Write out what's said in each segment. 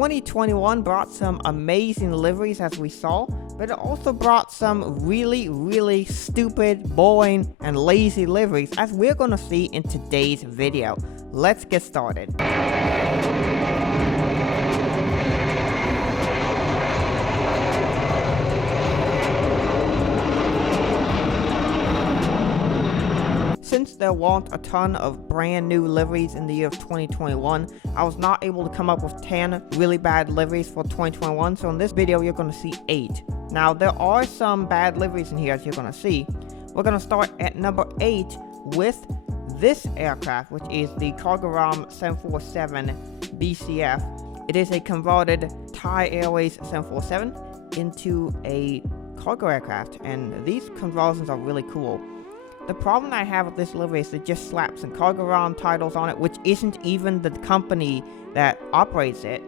2021 brought some amazing liveries as we saw, but it also brought some really stupid, boring, and lazy liveries as we're gonna see in today's video. Let's get started. Since there weren't a ton of brand new liveries in the year of 2021, I was not able to come up with 10 really bad liveries for 2021, so in this video you're going to see 8. Now there are some bad liveries in here as you're going to see. We're going to start at number 8 with this aircraft, which is the Cargoram 747 BCF. It is a converted Thai Airways 747 into a cargo aircraft, and these conversions are really cool. The problem I have with this livery is it just slaps some Cargoram titles on it, which isn't even the company that operates it.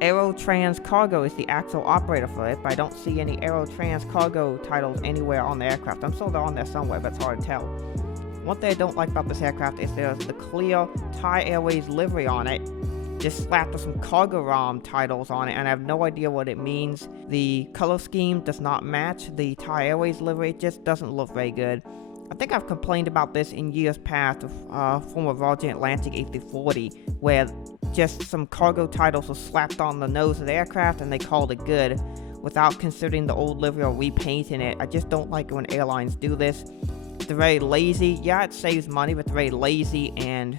Aerotrans Cargo is the actual operator for it, but I don't see any Aerotrans Cargo titles anywhere on the aircraft. I'm sure they're on there somewhere, but it's hard to tell. One thing I don't like about this aircraft is there's the clear Thai Airways livery on it, just slapped with some Cargoram titles on it, and I have no idea what it means. The color scheme does not match the Thai Airways livery. It just doesn't look very good. I think I've complained about this in years past with former Virgin Atlantic A340, where just some cargo titles were slapped on the nose of the aircraft and they called it good without considering the old livery or repainting it. I just don't like when airlines do this. It's a very lazy, yeah, it saves money, but it's a very lazy and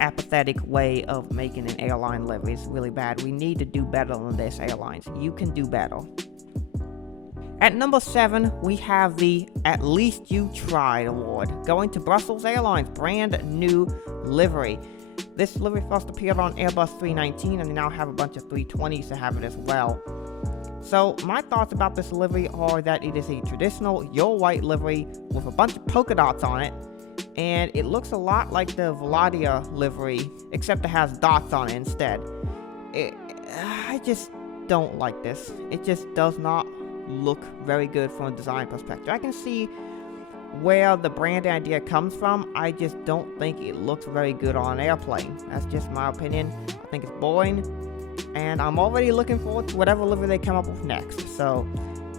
apathetic way of making an airline livery. It's really bad. We need to do better than this, airlines. You can do better. At number 7, we have the At Least You Tried award, going to Brussels Airlines brand new livery. This livery first appeared on Airbus 319, and they now have a bunch of 320s to have it as well. So my thoughts about this livery are that it is a traditional Your White livery with a bunch of polka dots on it, and it looks a lot like the Voladia livery, except it has dots on it instead. I just don't like this. It just does not look very good from a design perspective. I can see where the brand idea comes from. I just don't think it looks very good on an airplane. That's just my opinion. I think it's boring, and I'm already looking forward to whatever livery they come up with next. So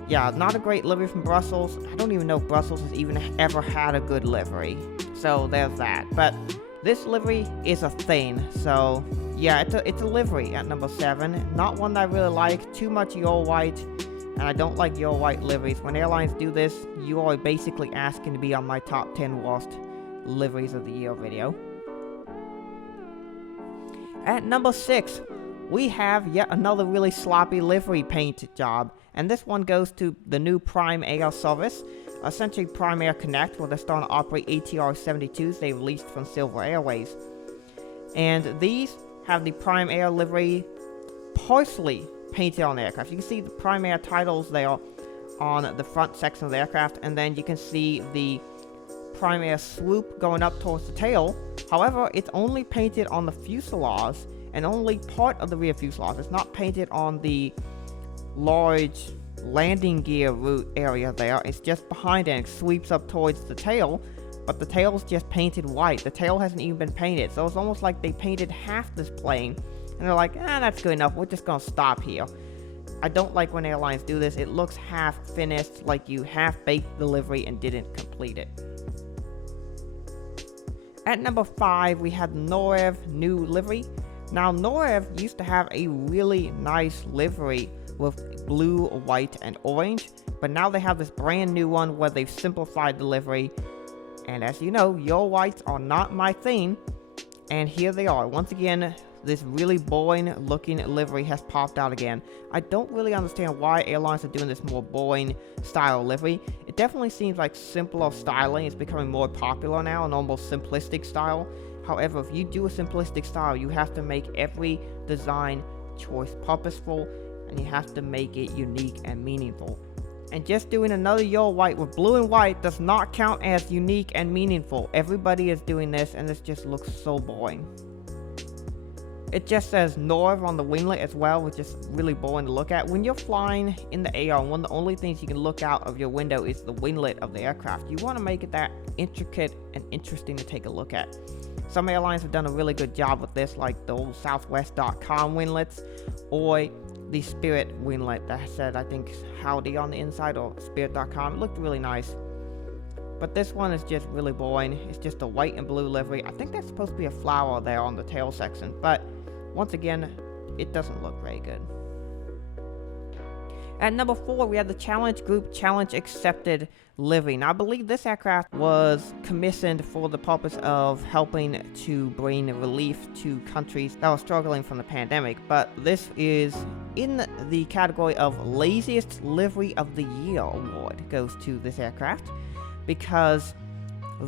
yeah, not a great livery from Brussels. I don't even know if Brussels has even ever had a good livery. So there's that. But this livery is a thing. So yeah, it's a livery at number 7. Not one that I really like. Too much Your White. And I don't like Your White liveries. When airlines do this, you are basically asking to be on my top 10 worst liveries of the year video. At number 6, we have yet another really sloppy livery paint job. And this one goes to the new Prime Air service, essentially Prime Air Connect, where they're starting to operate ATR 72s they released from Silver Airways. And these have the Prime Air livery partially painted on the aircraft. You can see the Prime Air titles there on the front section of the aircraft, and then you can see the Prime Air swoop going up towards the tail. However, it's only painted on the fuselage and only part of the rear fuselage. It's not painted on the large landing gear root area there. It's just behind it and it sweeps up towards the tail, but the tail's just painted white. The tail hasn't even been painted, so it's almost like they painted half this plane and they're like, that's good enough, we're just gonna stop here. I don't like when airlines do this. It looks half finished, like you half-baked the livery and didn't complete it. At number 5, we had Norev new livery. Now, Norev used to have a really nice livery with blue, white, and orange, but now they have this brand new one where they've simplified the livery. And as you know, Your Whites are not my thing, and here they are. Once again, this really boring looking livery has popped out again. I don't really understand why airlines are doing this more boring style livery. It definitely seems like simpler styling is becoming more popular now, an almost simplistic style. However, if you do a simplistic style, you have to make every design choice purposeful, and you have to make it unique and meaningful. And just doing another Your White with blue and white does not count as unique and meaningful. Everybody is doing this, and this just looks so boring. It just says Norev on the winglet as well, which is really boring to look at. When you're flying in the air, one of the only things you can look out of your window is the winglet of the aircraft. You want to make it that intricate and interesting to take a look at. Some airlines have done a really good job with this, like the old Southwest.com winglets, or the Spirit winglet that said, I think, Howdy on the inside, or Spirit.com. It looked really nice. But this one is just really boring. It's just a white and blue livery. I think that's supposed to be a flower there on the tail section, but once again, it doesn't look very good. At number 4, we have the Challenge Group Challenge Accepted livery. Now, I believe this aircraft was commissioned for the purpose of helping to bring relief to countries that were struggling from the pandemic, but this is in the category of Laziest Livery of the Year award. It goes to this aircraft because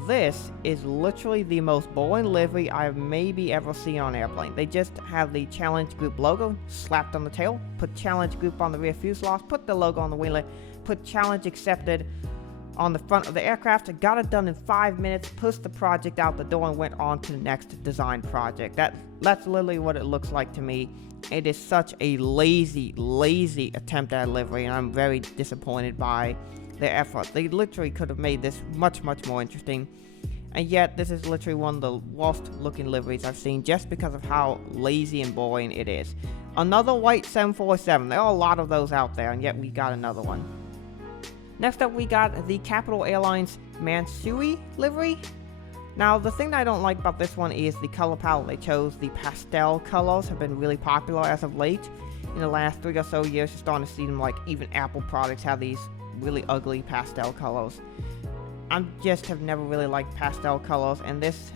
this is literally the most boring livery I've maybe ever seen on an airplane. They just have the Challenge Group logo slapped on the tail, put Challenge Group on the rear fuselage, put the logo on the winglet, put Challenge Accepted on the front of the aircraft, got it done in 5 minutes, pushed the project out the door, and went on to the next design project. That's literally what it looks like to me. It is such a lazy attempt at livery, and I'm very disappointed by their effort. They literally could have made this much more interesting, and yet this is literally one of the worst looking liveries I've seen just because of how lazy and boring it is. Another white 747. There are a lot of those out there, and yet we got another one. Next up, we got the Capital Airlines Mansui livery. Now, the thing that I don't like about this one is the color palette they chose. The pastel colors have been really popular as of late. In the last 3 or so years, you're starting to see them, like even Apple products have these really ugly pastel colors. I just have never really liked pastel colors, and this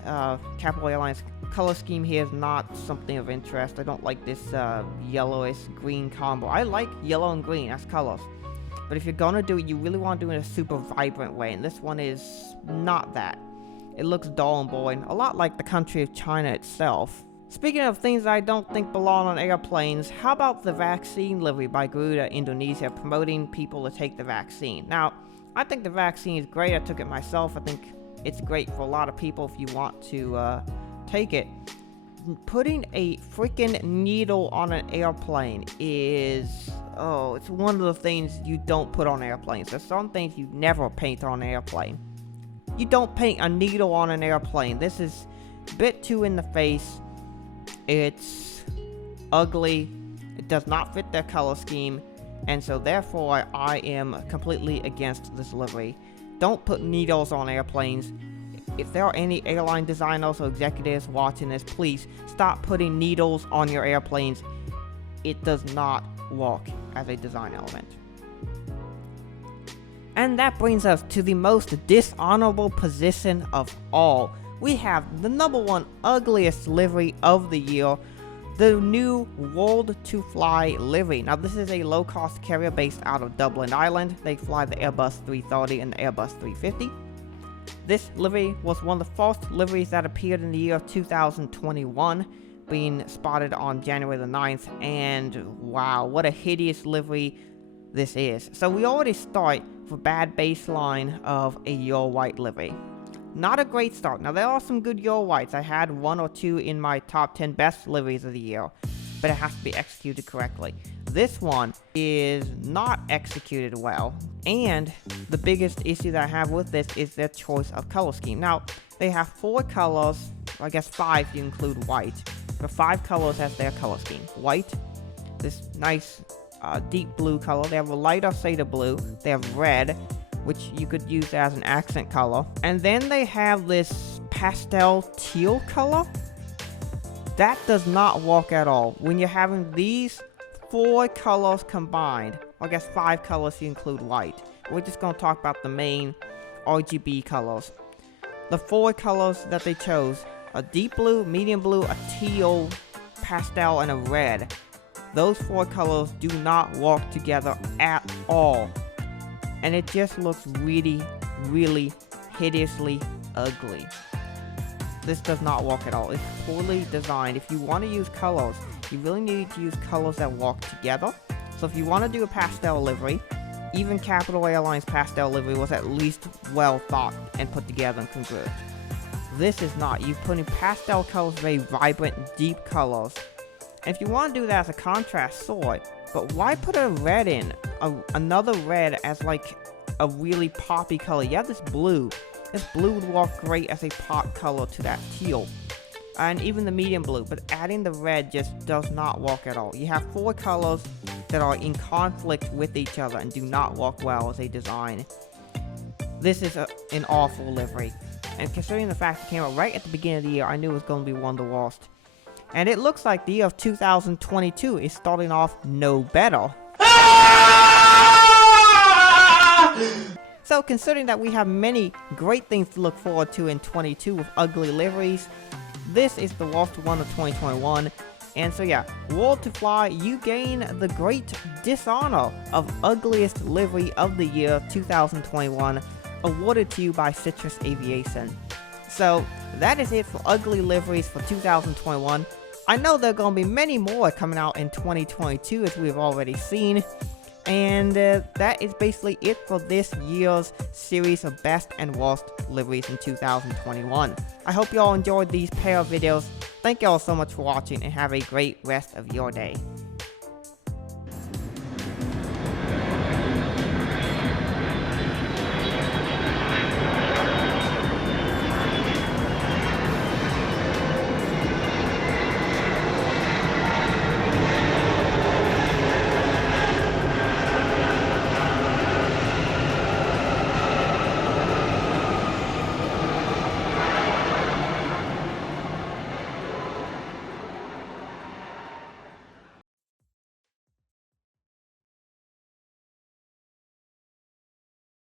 Capital Airlines color scheme here is not something of interest. I don't like this yellowish green combo. I like yellow and green as colors, but if you're gonna do it, you really want to do it in a super vibrant way, and this one is not that. It looks dull and boring, a lot like the country of China itself. Speaking of things I don't think belong on airplanes, how about the vaccine livery by Garuda Indonesia, promoting people to take the vaccine? Now, I think the vaccine is great. I took it myself. I think it's great for a lot of people if you want to take it. Putting a freaking needle on an airplane is, it's one of the things you don't put on airplanes. There's some things you never paint on an airplane. You don't paint a needle on an airplane. This is a bit too in the face. It's ugly. It does not fit their color scheme, and so therefore I am completely against this livery. Don't put needles on airplanes. If there are any airline designers or executives watching this, please stop putting needles on your airplanes. It does not work as a design element. And that brings us to the most dishonorable position of all. We have the number 1 ugliest livery of the year, the new World to Fly livery. Now, this is a low-cost carrier based out of Dublin, Ireland. They fly the Airbus 330 and the Airbus 350. This livery was one of the first liveries that appeared in the year 2021, being spotted on January the 9th, and wow, what a hideous livery this is. So we already start with a bad baseline of a Your White livery. Not a great start. Now, there are some good Your Whites. I had 1 or 2 in my top 10 best liveries of the year, but it has to be executed correctly. This one is not executed well, and the biggest issue that I have with this is their choice of color scheme. Now, they have 4 colors, I guess 5 if you include white, but 5 colors as their color scheme. White, this nice deep blue color. They have a lighter shade of blue. They have red, which you could use as an accent color. And then they have this pastel teal color. That does not work at all. When you're having these 4 colors combined, I guess 5 colors if you include white. We're just going to talk about the main RGB colors. The 4 colors that they chose, a deep blue, medium blue, a teal, pastel, and a red. Those 4 colors do not work together at all. And it just looks really hideously ugly. This does not work at all. It's poorly designed. If you want to use colors, you really need to use colors that work together. So if you want to do a pastel livery, even Capital Airlines pastel livery was at least well thought and put together and congruent. This is not. You're putting pastel colors, very vibrant, deep colors. And if you want to do that as a contrast sword, but why put a red in? Another red as like a really poppy color. You have this blue. This blue would work great as a pop color to that teal. and even the medium blue, but adding the red just does not work at all. You have 4 colors that are in conflict with each other and do not work well as a design. This is an awful livery, and considering the fact it came out right at the beginning of the year, I knew it was going to be one of the worst. And it looks like the year of 2022 is starting off no better. So considering that we have many great things to look forward to in 22 with ugly liveries, this is the worst one of 2021. And so yeah, World to Fly, you gain the great dishonor of ugliest livery of the year 2021, awarded to you by Citrus Aviation. So that is it for ugly liveries for 2021. I know there are going to be many more coming out in 2022, as we've already seen. And that is basically it for this year's series of best and worst liveries in 2021. I hope you all enjoyed these pair of videos. Thank you all so much for watching, and have a great rest of your day.